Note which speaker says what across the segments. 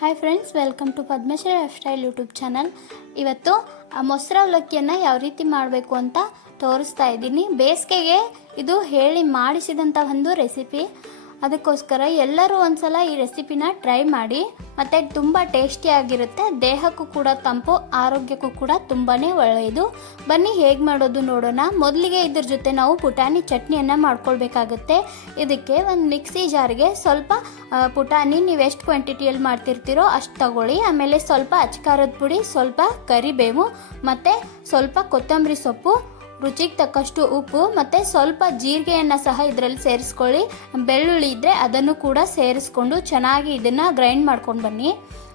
Speaker 1: Hi friends welcome to Padmashree lifestyle YouTube channel ಇವತ್ತು ಮೊಸರು ಅವಲಕ್ಕಿಯನ್ನು ಯಾವ ರೀತಿ ಮಾಡಬೇಕು ಅಂತ ತೋರಿಸ್ತಾ ಇದ್ದೀನಿ. ಬೇಸಿಗೆಗೆ ಇದು ಹೇಳಿ ಮಾಡಿಸಿದಂಥ ಒಂದು ರೆಸಿಪಿ ಅದಕ್ಕೋಸ್ಕರ ಎಲ್ಲರೂ ಒಂದ್ಸಲ ಈ ರೆಸಿಪಿನ ಟ್ರೈ ಮಾಡಿ. ಮತ್ತು ತುಂಬ ಟೇಸ್ಟಿಯಾಗಿರುತ್ತೆ ದೇಹಕ್ಕೂ ಕೂಡ ತಂಪು, ಆರೋಗ್ಯಕ್ಕೂ ಕೂಡ ತುಂಬಾ ಒಳ್ಳೆಯದು. ಬನ್ನಿ ಹೇಗೆ ಮಾಡೋದು ನೋಡೋಣ. ಮೊದಲಿಗೆ ಇದ್ರ ಜೊತೆ ನಾವು ಪುಟಾಣಿ ಚಟ್ನಿಯನ್ನು ಮಾಡ್ಕೊಳ್ಬೇಕಾಗುತ್ತೆ. ಇದಕ್ಕೆ ಒಂದು ಮಿಕ್ಸಿ ಜಾರ್ಗೆ ಸ್ವಲ್ಪ ಪುಟಾಣಿ ನೀವು ಎಷ್ಟು ಕ್ವಾಂಟಿಟಿಯಲ್ಲಿ ಮಾಡ್ತಿರ್ತೀರೋ ಅಷ್ಟು ತಗೊಳ್ಳಿ. ಆಮೇಲೆ ಸ್ವಲ್ಪ ಅಚ್ಕಾರದ ಪುಡಿ, ಸ್ವಲ್ಪ ಕರಿಬೇವು, ಮತ್ತು ಸ್ವಲ್ಪ ಕೊತ್ತಂಬರಿ ಸೊಪ್ಪು ರುಚಿಗೆ ತಕ್ಕಷ್ಟು ಉಪ್ಪು ಮತ್ತು ಸ್ವಲ್ಪ ಜೀರಿಗೆಯನ್ನು ಸಹ ಇದರಲ್ಲಿ ಸೇರಿಸ್ಕೊಳ್ಳಿ. ಬೆಳ್ಳುಳ್ಳಿ ಇದ್ದರೆ ಅದನ್ನು ಕೂಡ ಸೇರಿಸ್ಕೊಂಡು ಚೆನ್ನಾಗಿ ಇದನ್ನು ಗ್ರೈಂಡ್ ಮಾಡ್ಕೊಂಡು ಬನ್ನಿ.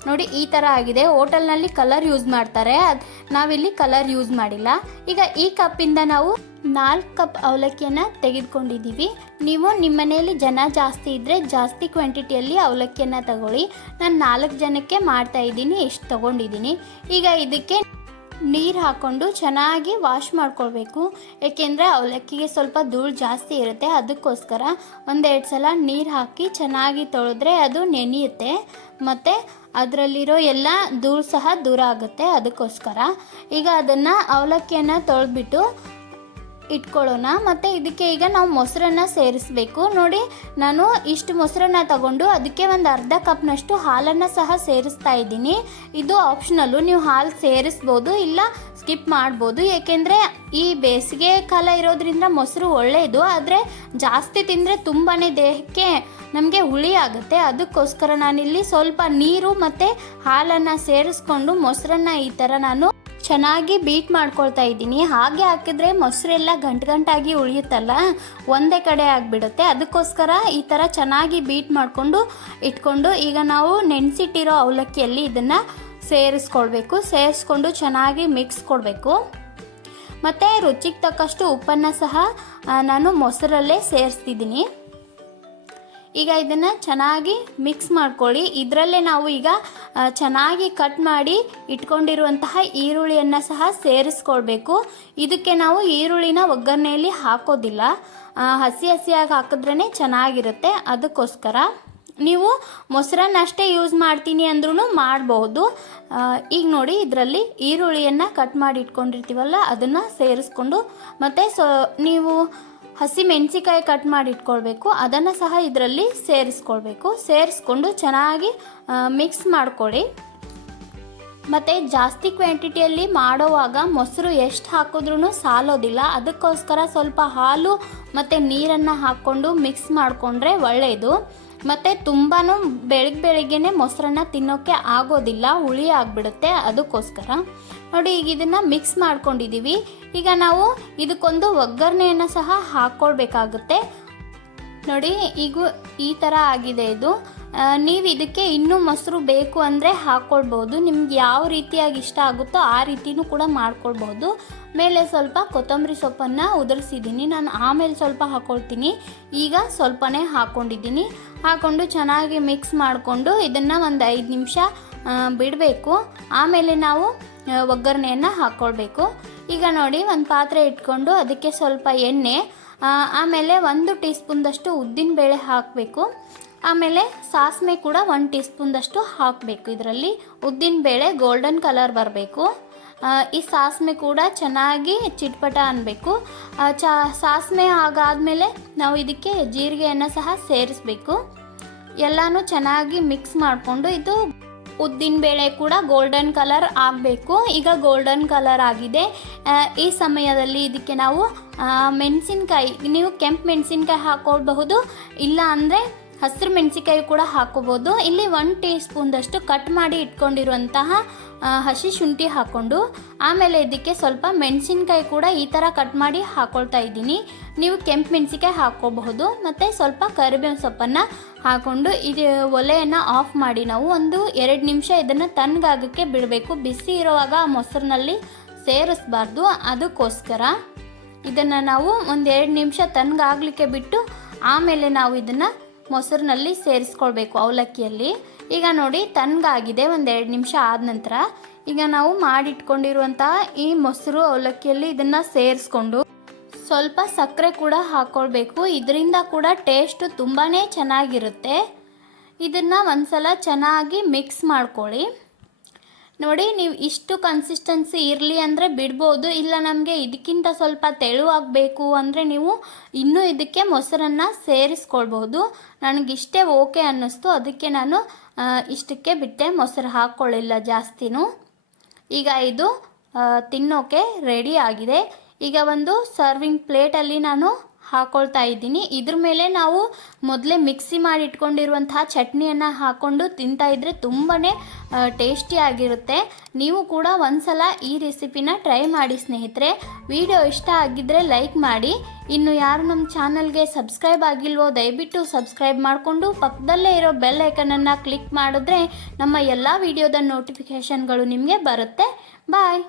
Speaker 1: ನೋಡಿ, ಈ ಥರ ಆಗಿದೆ. ಹೋಟೆಲ್ನಲ್ಲಿ ಕಲರ್ ಯೂಸ್ ಮಾಡ್ತಾರೆ. ಅದು ನಾವಿಲ್ಲಿ ಕಲರ್ ಯೂಸ್ ಮಾಡಿಲ್ಲ. ಈಗ ಈ ಕಪ್ಪಿಂದ ನಾವು ನಾಲ್ಕು ಕಪ್ ಅವಲಕ್ಕಿಯನ್ನು ತೆಗೆದುಕೊಂಡಿದ್ದೀವಿ. ನೀವು ನಿಮ್ಮ ಮನೆಯಲ್ಲಿ ಜನ ಜಾಸ್ತಿ ಇದ್ದರೆ ಜಾಸ್ತಿ ಕ್ವಾಂಟಿಟಿಯಲ್ಲಿ ಅವಲಕ್ಕಿಯನ್ನು ತಗೊಳ್ಳಿ. ನಾನು ನಾಲ್ಕು ಜನಕ್ಕೆ ಮಾಡ್ತಾ ಇದ್ದೀನಿ, ಎಷ್ಟು ತಗೊಂಡಿದ್ದೀನಿ. ಈಗ ಇದಕ್ಕೆ ನೀರು ಹಾಕ್ಕೊಂಡು ಚೆನ್ನಾಗಿ ವಾಶ್ ಮಾಡ್ಕೊಳ್ಬೇಕು. ಏಕೆಂದರೆ ಅವಲಕ್ಕಿಗೆ ಸ್ವಲ್ಪ ಧೂಳು ಜಾಸ್ತಿ ಇರುತ್ತೆ, ಅದಕ್ಕೋಸ್ಕರ ಒಂದೆರಡು ಸಲ ನೀರು ಹಾಕಿ ಚೆನ್ನಾಗಿ ತೊಳೆದ್ರೆ ಅದು ನೆನೆಯುತ್ತೆ. ಮತ್ತು ಅದರಲ್ಲಿರೋ ಎಲ್ಲ ಧೂಳು ಸಹ ದೂರ ಆಗುತ್ತೆ, ಅದಕ್ಕೋಸ್ಕರ. ಈಗ ಅದನ್ನು ಅವಲಕ್ಕಿಯನ್ನು ತೊಳೆದ್ಬಿಟ್ಟು ಇಟ್ಕೊಳ್ಳೋಣ. ಮತ್ತು ಇದಕ್ಕೆ ಈಗ ನಾವು ಮೊಸರನ್ನ ಸೇರಿಸಬೇಕು. ನೋಡಿ, ನಾನು ಇಷ್ಟು ಮೊಸರನ್ನ ತಗೊಂಡು ಅದಕ್ಕೆ ಒಂದು ಅರ್ಧ ಕಪ್ನಷ್ಟು ಹಾಲನ್ನು ಸಹ ಸೇರಿಸ್ತಾ ಇದ್ದೀನಿ. ಇದು ಆಪ್ಷನಲ್ಲು. ನೀವು ಹಾಲು ಸೇರಿಸ್ಬೋದು, ಇಲ್ಲ ಸ್ಕಿಪ್ ಮಾಡ್ಬೋದು. ಏಕೆಂದರೆ ಈ ಬೇಸಿಗೆ ಕಾಲ ಇರೋದ್ರಿಂದ ಮೊಸರು ಒಳ್ಳೆಯದು ಆದರೆ ಜಾಸ್ತಿ ತಿಂದರೆ ತುಂಬಾ ದೇಹಕ್ಕೆ ನಮಗೆ ಹುಳಿ ಆಗುತ್ತೆ. ಅದಕ್ಕೋಸ್ಕರ ನಾನಿಲ್ಲಿ ಸ್ವಲ್ಪ ನೀರು ಮತ್ತು ಹಾಲನ್ನು ಸೇರಿಸ್ಕೊಂಡು ಮೊಸರನ್ನ ಈ ಥರ ನಾನು ಚೆನ್ನಾಗಿ ಬೀಟ್ ಮಾಡ್ಕೊಳ್ತಾ ಇದ್ದೀನಿ. ಹಾಗೆ ಹಾಕಿದ್ರೆ ಮೊಸರೆಲ್ಲ ಗಂಟು ಗಂಟಾಗಿ ಉಳಿಯುತ್ತಲ್ಲ? ಒಂದೇ ಕಡೆ ಆಗಿಬಿಡುತ್ತೆ. ಅದಕ್ಕೋಸ್ಕರ ಈ ಥರ ಚೆನ್ನಾಗಿ ಬೀಟ್ ಮಾಡಿಕೊಂಡು ಇಟ್ಕೊಂಡು ಈಗ ನಾವು ನೆನೆಸಿಟ್ಟಿರೋ ಅವಲಕ್ಕಿಯಲ್ಲಿ ಇದನ್ನು ಸೇರಿಸ್ಕೊಳ್ಬೇಕು. ಸೇರಿಸ್ಕೊಂಡು ಚೆನ್ನಾಗಿ ಮಿಕ್ಸ್ ಕೊಡಬೇಕು. ಮತ್ತು ರುಚಿಗೆ ತಕ್ಕಷ್ಟು ಉಪ್ಪನ್ನು ಸಹ ನಾನು ಮೊಸರಲ್ಲೇ ಸೇರಿಸ್ತಿದ್ದೀನಿ. ಈಗ ಇದನ್ನು ಚೆನ್ನಾಗಿ ಮಿಕ್ಸ್ ಮಾಡ್ಕೊಳ್ಳಿ. ಇದರಲ್ಲೇ ನಾವು ಈಗ ಚೆನ್ನಾಗಿ ಕಟ್ ಮಾಡಿ ಇಟ್ಕೊಂಡಿರುವಂತಹ ಈರುಳ್ಳಿಯನ್ನು ಸಹ ಸೇರಿಸ್ಕೊಳ್ಬೇಕು. ಇದಕ್ಕೆ ನಾವು ಈರುಳ್ಳಿನ ಒಗ್ಗರಣೆಯಲ್ಲಿ ಹಾಕೋದಿಲ್ಲ. ಹಸಿ ಹಸಿಯಾಗಿ ಹಾಕಿದ್ರೇ ಚೆನ್ನಾಗಿರುತ್ತೆ. ಅದಕ್ಕೋಸ್ಕರ ನೀವು ಮೊಸರನ್ನ ಅಷ್ಟೇ ಯೂಸ್ ಮಾಡ್ತೀನಿ ಅಂದ್ರೂ ಮಾಡಬಹುದು ಈಗ ನೋಡಿ ಇದರಲ್ಲಿ ಈರುಳ್ಳಿಯನ್ನು ಕಟ್ ಮಾಡಿ ಇಟ್ಕೊಂಡಿರ್ತೀವಲ್ಲ, ಅದನ್ನು ಸೇರಿಸ್ಕೊಂಡು. ಮತ್ತು ಸೊ, ನೀವು ಹಸಿ ಮೆಣಸಿಕಾಯಿ ಕಟ್ ಮಾಡಿ ಇಟ್ಕೊಳ್ಬೇಕು. ಅದನ್ನು ಸಹ ಇದರಲ್ಲಿ ಸೇರಿಸ್ಕೊಳ್ಬೇಕು. ಸೇರಿಸ್ಕೊಂಡು ಚೆನ್ನಾಗಿ ಮಿಕ್ಸ್ ಮಾಡ್ಕೊಳ್ಳಿ ಮತ್ತು ಜಾಸ್ತಿ ಕ್ವಾಂಟಿಟಿಯಲ್ಲಿ ಮಾಡೋವಾಗ ಮೊಸರು ಎಷ್ಟು ಹಾಕಿದ್ರೂ ಸಾಲೋದಿಲ್ಲ. ಅದಕ್ಕೋಸ್ಕರ ಸ್ವಲ್ಪ ಹಾಲು ಮತ್ತು ನೀರನ್ನು ಹಾಕ್ಕೊಂಡು ಮಿಕ್ಸ್ ಮಾಡಿಕೊಂಡ್ರೆ ಒಳ್ಳೆಯದು ಮತ್ತು ತುಂಬಾ ಬೆಳಗ್ಗೆ ಬೆಳಿಗ್ಗೆನೆ ಮೊಸರನ್ನ ತಿನ್ನೋಕ್ಕೆ ಆಗೋದಿಲ್ಲ, ಹುಳಿ ಆಗಿಬಿಡುತ್ತೆ ಅದಕ್ಕೋಸ್ಕರ. ನೋಡಿ ಈಗ ಇದನ್ನು ಮಿಕ್ಸ್ ಮಾಡ್ಕೊಂಡಿದ್ದೀವಿ ಈಗ ನಾವು ಇದಕ್ಕೊಂದು ಒಗ್ಗರಣೆಯನ್ನು ಸಹ ಹಾಕ್ಕೊಳ್ಬೇಕಾಗುತ್ತೆ ನೋಡಿ, ಈಗ ಈ ಥರ ಆಗಿದೆ ಇದು. ನೀವು ಇದಕ್ಕೆ ಇನ್ನೂ ಮೊಸರು ಬೇಕು ಅಂದರೆ ಹಾಕ್ಕೊಳ್ಬೋದು ನಿಮ್ಗೆ ಯಾವ ರೀತಿಯಾಗಿ ಇಷ್ಟ ಆಗುತ್ತೋ ಆ ರೀತಿನೂ ಕೂಡ ಮಾಡ್ಕೊಳ್ಬೋದು. ಮೇಲೆ ಸ್ವಲ್ಪ ಕೊತ್ತಂಬರಿ ಸೊಪ್ಪನ್ನು ಉದುರಿಸಿದ್ದೀನಿ. ನಾನು ಆಮೇಲೆ ಸ್ವಲ್ಪ ಹಾಕ್ಕೊಳ್ತೀನಿ ಈಗ ಸ್ವಲ್ಪನೇ ಹಾಕ್ಕೊಂಡಿದ್ದೀನಿ ಹಾಕ್ಕೊಂಡು ಚೆನ್ನಾಗಿ ಮಿಕ್ಸ್ ಮಾಡಿಕೊಂಡು ಇದನ್ನು ಒಂದು ಐದು ನಿಮಿಷ ಬಿಡಬೇಕು. ಆಮೇಲೆ ನಾವು ಒಗ್ಗರಣೆಯನ್ನು ಹಾಕ್ಕೊಳ್ಬೇಕು ಈಗ ನೋಡಿ ಒಂದು ಪಾತ್ರೆ ಇಟ್ಕೊಂಡು ಅದಕ್ಕೆ ಸ್ವಲ್ಪ ಎಣ್ಣೆ ಆಮೇಲೆ ಒಂದು ಟೀ ಸ್ಪೂನ್ದಷ್ಟು ಉದ್ದಿನಬೇಳೆ ಹಾಕಬೇಕು. ಆಮೇಲೆ ಸಾಸಿವೆ ಕೂಡ ಒಂದು ಟೀ ಸ್ಪೂನ್ದಷ್ಟು ಹಾಕಬೇಕು. ಇದರಲ್ಲಿ ಉದ್ದಿನಬೇಳೆ ಗೋಲ್ಡನ್ ಕಲರ್ ಬರಬೇಕು. ಈ ಸಾಸಿವೆ ಕೂಡ ಚೆನ್ನಾಗಿ ಚಿಟ್ಪಟ ಅನ್ನಬೇಕು ಚ, ಸಾಸಿವೆ ಹಾಗಾದಮೇಲೆ ನಾವು ಇದಕ್ಕೆ ಜೀರಿಗೆಯನ್ನು ಸಹ ಸೇರಿಸಬೇಕು. ಎಲ್ಲನೂ ಚೆನ್ನಾಗಿ ಮಿಕ್ಸ್ ಮಾಡಿಕೊಂಡು ಇದು ಉದ್ದಿನ ಬೇಳೆ ಕೂಡ ಗೋಲ್ಡನ್ ಕಲರ್ ಆಗಬೇಕು. ಈಗ ಗೋಲ್ಡನ್ ಕಲರ್ ಆಗಿದೆ. ಈ ಸಮಯದಲ್ಲಿ ಇದಕ್ಕೆ ನಾವು ಮೆಣಸಿನ್ಕಾಯಿ, ನೀವು ಕೆಂಪು ಮೆಣಸಿನ್ಕಾಯಿ ಹಾಕೊಳ್ಬಹುದು. ಇಲ್ಲ ಅಂದರೆ ಹಸಿರು ಮೆಣಸಿಕಾಯಿ ಕೂಡ ಹಾಕೋಬೋದು. ಇಲ್ಲಿ ಒನ್ ಟೀ ಸ್ಪೂನ್ದಷ್ಟು ಕಟ್ ಮಾಡಿ ಇಟ್ಕೊಂಡಿರುವಂತಹ ಹಸಿ ಶುಂಠಿ ಹಾಕ್ಕೊಂಡು ಆಮೇಲೆ ಇದಕ್ಕೆ ಸ್ವಲ್ಪ ಮೆಣಸಿನ್ಕಾಯಿ ಕೂಡ ಈ ಥರ ಕಟ್ ಮಾಡಿ ಹಾಕ್ಕೊಳ್ತಾ ಇದ್ದೀನಿ. ನೀವು ಕೆಂಪು ಮೆಣಸಿನ್ಕಾಯಿ ಹಾಕ್ಕೋಬಹುದು ಮತ್ತು ಸ್ವಲ್ಪ ಕರಿಬೇವು ಸೊಪ್ಪನ್ನು ಹಾಕ್ಕೊಂಡು ಇದು ಒಲೆಯನ್ನು ಆಫ್ ಮಾಡಿ ನಾವು ಒಂದು ಎರಡು ನಿಮಿಷ ಇದನ್ನು ತಣ್ಣಗಾಗಕ್ಕೆ ಬಿಡಬೇಕು. ಬಿಸಿ ಇರುವಾಗ ಆ ಮೊಸರಿನಲ್ಲಿ ಸೇರಿಸ್ಬಾರ್ದು. ಅದಕ್ಕೋಸ್ಕರ ಇದನ್ನು ನಾವು ಒಂದು ಎರಡು ನಿಮಿಷ ತಣ್ಣಗಾಗಲಿಕ್ಕೆ ಬಿಟ್ಟು, ಆಮೇಲೆ ನಾವು ಇದನ್ನು ಮೊಸರಿನಲ್ಲಿ ಸೇರಿಸ್ಕೊಳ್ಬೇಕು ಅವಲಕ್ಕಿಯಲ್ಲಿ. ಈಗ ನೋಡಿ, ತಣ್ಣಗಾಗಿದೆ ಎರಡು ನಿಮಿಷ ಆದ ನಂತರ ಈಗ ನಾವು ಮಾಡಿಟ್ಕೊಂಡಿರುವಂತಹ ಈ ಮೊಸರು ಅವಲಕ್ಕಿಯಲ್ಲಿ ಇದನ್ನು ಸೇರಿಸ್ಕೊಂಡು ಸ್ವಲ್ಪ ಸಕ್ಕರೆ ಕೂಡ ಹಾಕ್ಕೊಳ್ಬೇಕು ಇದರಿಂದ ಕೂಡ ಟೇಸ್ಟು ತುಂಬಾ ಚೆನ್ನಾಗಿರುತ್ತೆ. ಇದನ್ನು ಒಂದ್ಸಲ ಚೆನ್ನಾಗಿ ಮಿಕ್ಸ್ ಮಾಡ್ಕೊಳ್ಳಿ. ನೋಡಿ, ನೀವು ಇಷ್ಟು ಕನ್ಸಿಸ್ಟೆನ್ಸಿ ಇರಲಿ ಅಂದರೆ ಬಿಡ್ಬೋದು. ಇಲ್ಲ ನಮಗೆ ಇದಕ್ಕಿಂತ ಸ್ವಲ್ಪ ತೆಳುವಾಗಬೇಕು ಅಂದರೆ ನೀವು ಇನ್ನೂ ಇದಕ್ಕೆ ಮೊಸರನ್ನು ಸೇರಿಸ್ಕೊಳ್ಬೋದು. ನನಗಿಷ್ಟೇ ಓಕೆ ಅನ್ನಿಸ್ತು. ಅದಕ್ಕೆ ನಾನು ಇಷ್ಟಕ್ಕೆ ಬಿಟ್ಟೆ ಮೊಸರು ಹಾಕ್ಕೊಳ್ಳಿಲ್ಲ ಜಾಸ್ತಿನೂ. ಈಗ ಇದು ತಿನ್ನೋಕೆ ರೆಡಿ ಆಗಿದೆ. ಈಗ ಒಂದು ಸರ್ವಿಂಗ್ ಪ್ಲೇಟಲ್ಲಿ ನಾನು ಹಾಕೊಳ್ತಾ ಇದ್ದೀನಿ. ಇದ್ರ ಮೇಲೆ ನಾವು ಮೊದಲೇ ಮಿಕ್ಸಿ ಮಾಡಿ ಇಟ್ಕೊಂಡಿರುವಂತಹ ಚಟ್ನಿಯನ್ನು ಹಾಕ್ಕೊಂಡು ತಿಂತಾ ಇದ್ರೆ ತುಂಬಾ ಟೇಸ್ಟಿಯಾಗಿರುತ್ತೆ ನೀವು ಕೂಡ ಒಂದ್ಸಲ ಈ ರೆಸಿಪಿನ ಟ್ರೈ ಮಾಡಿ ಸ್ನೇಹಿತರೆ. ವಿಡಿಯೋ ಇಷ್ಟ ಆಗಿದ್ದರೆ ಲೈಕ್ ಮಾಡಿ. ಇನ್ನು ಯಾರು ನಮ್ಮ ಚಾನಲ್ಗೆ ಸಬ್ಸ್ಕ್ರೈಬ್ ಆಗಿಲ್ವೋ, ದಯವಿಟ್ಟು ಸಬ್ಸ್ಕ್ರೈಬ್ ಮಾಡಿಕೊಂಡು ಪಕ್ಕದಲ್ಲೇ ಇರೋ ಬೆಲ್ ಐಕನನ್ನು ಕ್ಲಿಕ್ ಮಾಡಿದ್ರೆ ನಮ್ಮ ಎಲ್ಲ ವಿಡಿಯೋದ ನೋಟಿಫಿಕೇಷನ್ಗಳು ನಿಮಗೆ ಬರುತ್ತೆ. ಬಾಯ್!